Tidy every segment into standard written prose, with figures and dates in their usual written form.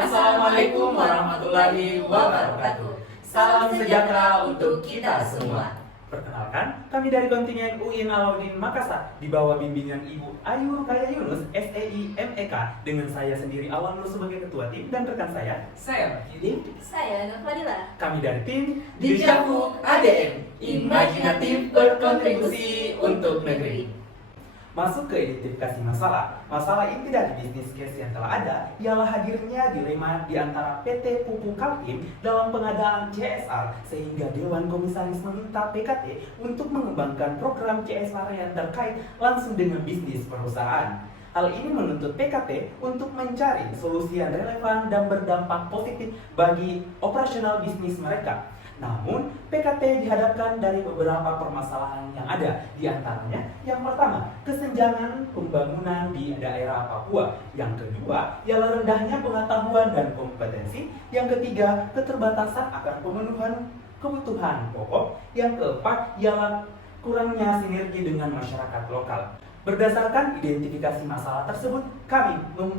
Assalamualaikum warahmatullahi wabarakatuh. Salam sejahtera untuk kita semua. Perkenalkan, kami dari kontingen UIN Alauddin Makassar di bawah bimbingan Ibu Ayu Rukaya Yunus, SEI MEK, dengan saya sendiri Awan Nur sebagai ketua tim dan rekan Saya Yudin. Saya Nur Fadila. kami dari tim Dijaku ADM, imajinatif berkontribusi untuk negeri. Masuk ke identifikasi masalah. Masalah inti dari bisnis case yang telah ada ialah hadirnya dilema di antara PT Pupuk Kaltim dalam pengadaan CSR, sehingga Dewan Komisaris meminta PKT untuk mengembangkan program CSR yang terkait langsung dengan bisnis perusahaan. Hal ini menuntut PKT untuk mencari solusi yang relevan dan berdampak positif bagi operasional bisnis mereka. Namun, PKT dihadapkan dari beberapa permasalahan yang ada. Di antaranya, yang pertama, kesenjangan pembangunan di daerah Papua. Yang kedua, ialah rendahnya pengetahuan dan kompetensi. Yang ketiga, keterbatasan akan pemenuhan kebutuhan pokok. Yang keempat, ialah kurangnya sinergi dengan masyarakat lokal. Berdasarkan identifikasi masalah tersebut, kami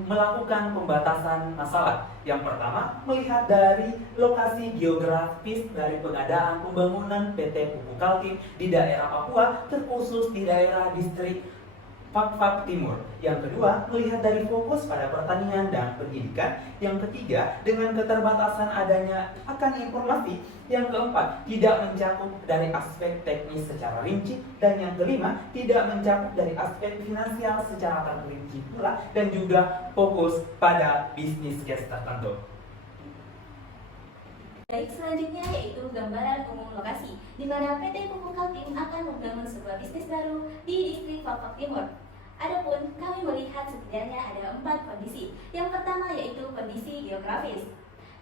melakukan pembatasan masalah. Yang pertama, melihat dari lokasi geografis dari pengadaan pembangunan PT Pupuk Kaltim di daerah Papua, terkhusus di daerah distrik Fakfak Timur. Yang kedua, melihat dari fokus pada pertanian dan pendidikan. Yang ketiga, dengan keterbatasan adanya akan informasi. Yang keempat, tidak mencakup dari aspek teknis secara rinci. Dan yang kelima, tidak mencakup dari aspek finansial secara terperinci pula. Dan juga fokus pada bisnis case tertentu. Baik, selanjutnya yaitu gambaran umum lokasi, di mana PT Pupuk Kaltim akan membangun sebuah bisnis baru di distrik Fakfak Timur. Adapun kami melihat setidaknya ada 4 kondisi. Yang pertama yaitu kondisi geografis,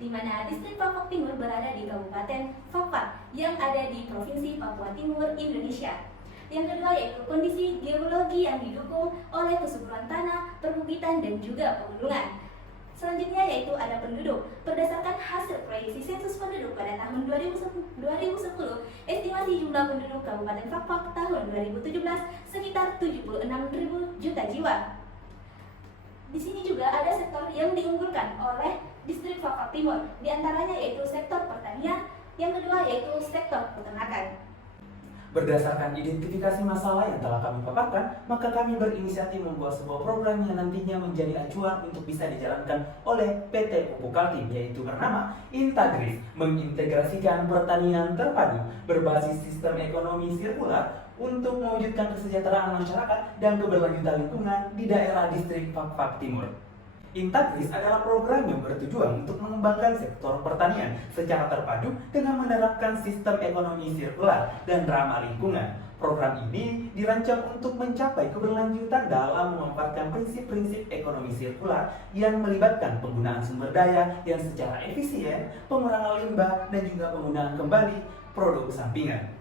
di mana distrik Fakfak Timur berada di Kabupaten Fakfak yang ada di Provinsi Papua Timur, Indonesia. Yang kedua yaitu kondisi geologi yang didukung oleh kesuburan tanah, perbukitan, dan juga pegunungan. Selanjutnya yaitu ada penduduk. Berdasarkan hasil proyeksi sensus penduduk pada tahun 2010, estimasi jumlah penduduk Kabupaten Fakfak tahun 2017 sekitar 76.000 juta jiwa. Di sini juga ada sektor yang diunggulkan oleh distrik Fakfak Timur. Di antaranya yaitu sektor pertanian, yang kedua yaitu sektor peternakan. Berdasarkan identifikasi masalah yang telah kami paparkan, maka kami berinisiatif membuat sebuah program yang nantinya menjadi acuan untuk bisa dijalankan oleh PT Pupuk Kaltim, yaitu bernama Intagris, mengintegrasikan pertanian terpadu berbasis sistem ekonomi sirkular untuk mewujudkan kesejahteraan masyarakat dan keberlanjutan lingkungan di daerah distrik Fakfak Timur. Intagris adalah program yang bertujuan untuk mengembangkan sektor pertanian secara terpadu dengan menerapkan sistem ekonomi sirkular dan ramah lingkungan. Program ini dirancang untuk mencapai keberlanjutan dalam memanfaatkan prinsip-prinsip ekonomi sirkular yang melibatkan penggunaan sumber daya yang secara efisien, pengurangan limbah, dan juga penggunaan kembali produk sampingan.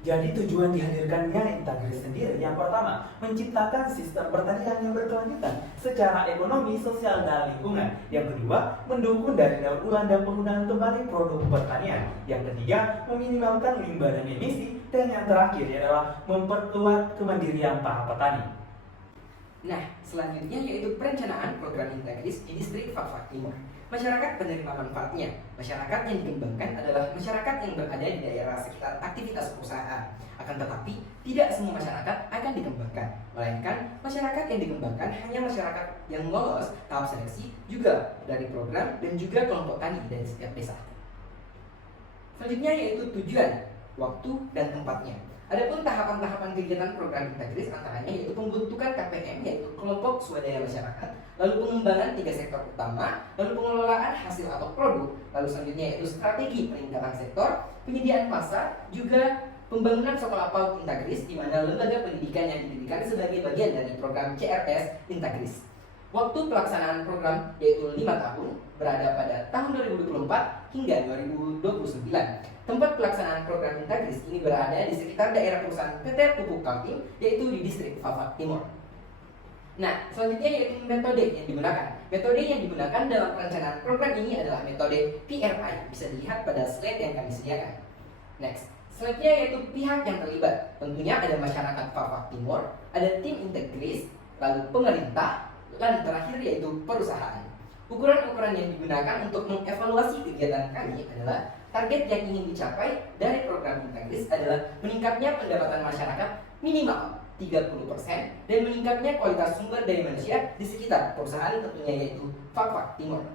Jadi tujuan dihadirkannya Intagris sendiri yang pertama, menciptakan sistem pertanian yang berkelanjutan secara ekonomi, sosial, dan lingkungan. Yang kedua, mendukung dari daur ulang dan penggunaan kembali produk pertanian. Yang ketiga, meminimalkan limbah dan emisi. Dan yang terakhir adalah memperkuat kemandirian para petani. Nah, selanjutnya yaitu perencanaan program Intagris di distrik Fakfak Timur. Masyarakat penerima manfaatnya. Masyarakat yang dikembangkan adalah masyarakat yang berada di daerah sekitar aktivitas perusahaan. Akan tetapi, tidak semua masyarakat akan dikembangkan, melainkan masyarakat yang dikembangkan hanya masyarakat yang lolos tahap seleksi juga dari program dan juga kelompok tani dari setiap desa. Selanjutnya yaitu tujuan, waktu, dan tempatnya. Adapun tahapan-tahapan kegiatan program Intagris antaranya yaitu pembentukan KPM, yaitu kelompok swadaya masyarakat, lalu pengembangan 3 sektor utama, lalu pengelolaan hasil atau produk, lalu selanjutnya yaitu strategi peningkatan sektor, penyediaan pasar, juga pembangunan sekolah PAUD Intagris, di mana lembaga pendidikan yang didirikan sebagai bagian dari program CRS Intagris. Waktu pelaksanaan program yaitu 5 tahun, berada pada tahun 2024 hingga 2029. Tempat pelaksanaan program Intagris ini berada di sekitar daerah perusahaan PT Pupuk Kaltim, yaitu di distrik Fakfak Timur. Nah, selanjutnya yaitu metode yang digunakan. Metode yang digunakan dalam perencanaan program ini adalah metode PRI. Bisa dilihat pada slide yang kami sediakan. Next. Selanjutnya yaitu pihak yang terlibat. Tentunya ada masyarakat Fakfak Timur, ada tim Intagris, lalu pemerintah, dan terakhir yaitu perusahaan. Ukuran-ukuran yang digunakan untuk mengevaluasi kegiatan kami adalah target yang ingin dicapai dari program Integris adalah meningkatnya pendapatan masyarakat minimal 30% dan meningkatnya kualitas sumber daya manusia di sekitar perusahaan tentunya yaitu Fak Timur.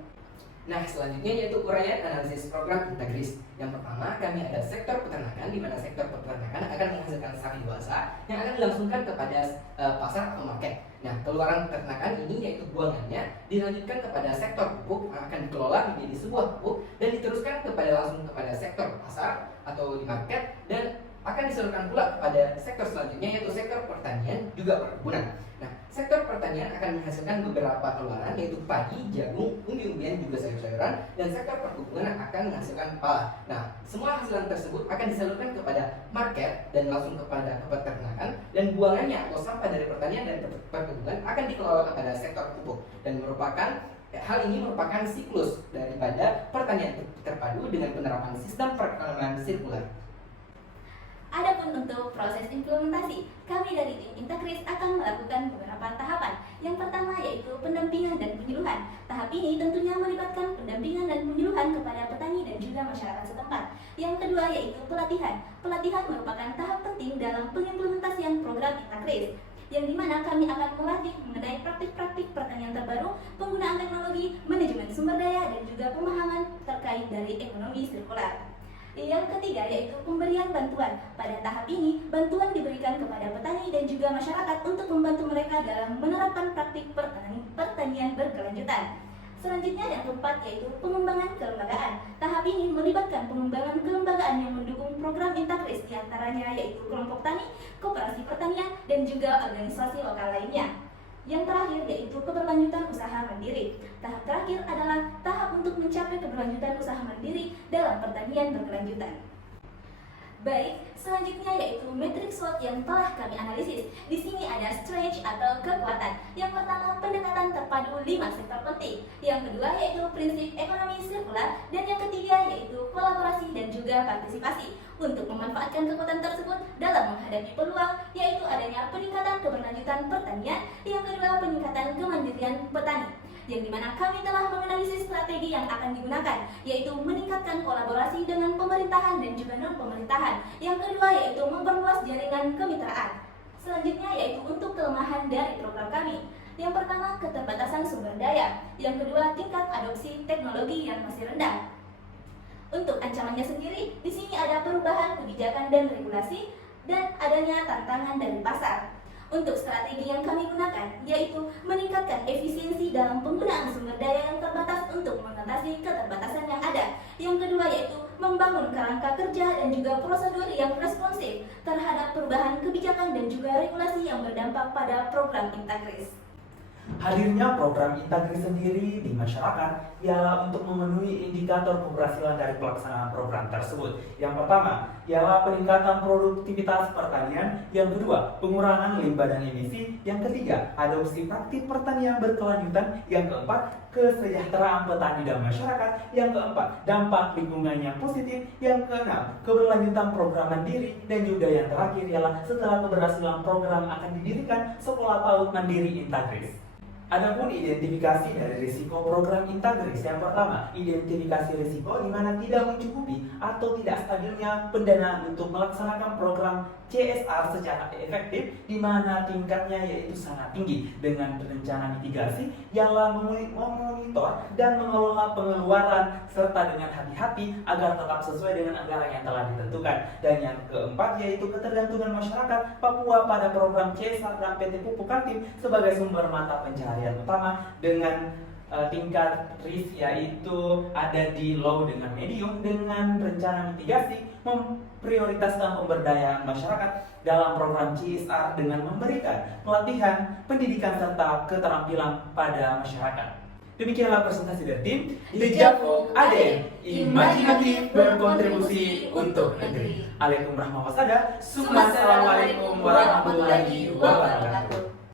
Nah, selanjutnya yaitu uraian analisis program Integris. Yang pertama, kami ada sektor peternakan, di mana sektor peternakan akan menghasilkan sapi dewasa yang akan dilangsungkan kepada pasar atau market. Nah, keluaran peternakan ini yaitu buangannya dilanjutkan kepada sektor pupuk yang akan dikelola menjadi sebuah pupuk dan diteruskan langsung kepada sektor pasar atau di market dan akan disalurkan pula kepada sektor selanjutnya yaitu sektor pertanian juga perkebunan. Nah, sektor pertanian akan menghasilkan beberapa keluaran yaitu padi, jagung, umbi-umbian juga sayur-sayuran dan sektor perkebunan akan menghasilkan pala. Nah, semua hasilan tersebut akan disalurkan kepada market dan langsung kepada peternakan dan buangannya atau sampah dari pertanian dan perkebunan akan dikelola kepada sektor pupuk dan hal ini merupakan siklus daripada pertanian terpadu dengan penerapan sistem perekonomian sirkular. Adapun untuk proses implementasi, kami dari tim Integris akan melakukan beberapa tahapan. Yang pertama yaitu pendampingan dan penyuluhan. Tahap ini tentunya melibatkan pendampingan dan penyuluhan kepada petani dan juga masyarakat setempat. Yang kedua yaitu pelatihan. Pelatihan merupakan tahap penting dalam pengimplementasian program Integris, yang dimana kami akan melatih mengenai praktik-praktik pertanian terbaru, penggunaan teknologi, manajemen sumber daya, dan juga pemahaman terkait dari ekonomi sirkular. Yang ketiga yaitu pemberian bantuan. Pada tahap ini, bantuan diberikan kepada petani dan juga masyarakat untuk membantu mereka dalam menerapkan praktik pertanian berkelanjutan. Selanjutnya yang keempat yaitu pengembangan kelembagaan. Tahap ini melibatkan pengembangan kelembagaan yang mendukung program Integris, diantaranya yaitu kelompok tani, koperasi pertanian, dan juga organisasi lokal lainnya. Yang terakhir yaitu keberlanjutan usaha mandiri. Tahap terakhir adalah tahap untuk mencapai keberlanjutan usaha mandiri dalam pertanian berkelanjutan. Baik, selanjutnya yaitu metrik SWOT yang telah kami analisis. Di sini ada strength atau kekuatan. Yang pertama, pendekatan terpadu 5 sektor penting. Yang kedua yaitu prinsip ekonomi sirkular, dan yang ketiga yaitu kolaborasi dan juga partisipasi. Untuk memanfaatkan kekuatan tersebut dalam menghadapi peluang, yaitu adanya peningkatan keberlanjutan pertanian, yang kedua peningkatan kemandirian petani, yang dimana kami telah menganalisis strategi yang akan digunakan, yaitu meningkatkan kolaborasi dengan pemerintahan dan juga non-pemerintahan. Yang kedua yaitu memperluas jaringan kemitraan. Selanjutnya yaitu untuk kelemahan dari program kami. Yang pertama, keterbatasan sumber daya. Yang kedua, tingkat adopsi teknologi yang masih rendah. Untuk ancamannya sendiri, di sini ada perubahan kebijakan dan regulasi dan adanya tantangan dari pasar. Untuk strategi yang kami gunakan yaitu meningkatkan efisiensi dalam penggunaan sumber daya yang terbatas untuk mengatasi keterbatasan yang ada. Yang kedua yaitu membangun kerangka kerja dan juga prosedur yang responsif terhadap perubahan kebijakan dan juga regulasi yang berdampak pada program Integris. Hadirnya program Integris sendiri di masyarakat ialah untuk memenuhi indikator keberhasilan dari pelaksanaan program tersebut. Yang pertama ialah peningkatan produktivitas pertanian, yang kedua pengurangan limbah dan emisi, yang ketiga adopsi praktik pertanian berkelanjutan, yang keempat kesejahteraan petani dan masyarakat, yang keempat dampak lingkungan yang positif, yang keenam keberlanjutan program mandiri, dan juga yang terakhir ialah setelah keberhasilan program akan didirikan sekolah PAUD mandiri Integris. Adapun identifikasi dari risiko program Integris, yang pertama, identifikasi risiko di mana tidak mencukupi atau tidak stabilnya pendanaan untuk melaksanakan program CSR secara efektif, di mana tingkatnya yaitu sangat tinggi. Dengan rencana mitigasi ialah memonitor dan mengelola pengeluaran serta dengan hati-hati agar tetap sesuai dengan anggaran yang telah ditentukan. Dan yang keempat yaitu ketergantungan masyarakat Papua pada program CSR dan PT Pupuk Kaltim sebagai sumber mata pencaharian utama dengan tingkat risk yaitu ada di low dengan medium. Dengan rencana mitigasi memprioritaskan pemberdayaan masyarakat dalam program CSR dengan memberikan pelatihan, pendidikan serta keterampilan pada masyarakat. Demikianlah presentasi dari tim Dijapuk ADN, imajinatif berkontribusi untuk negeri. Assalamualaikum warahmatullahi wabarakatuh.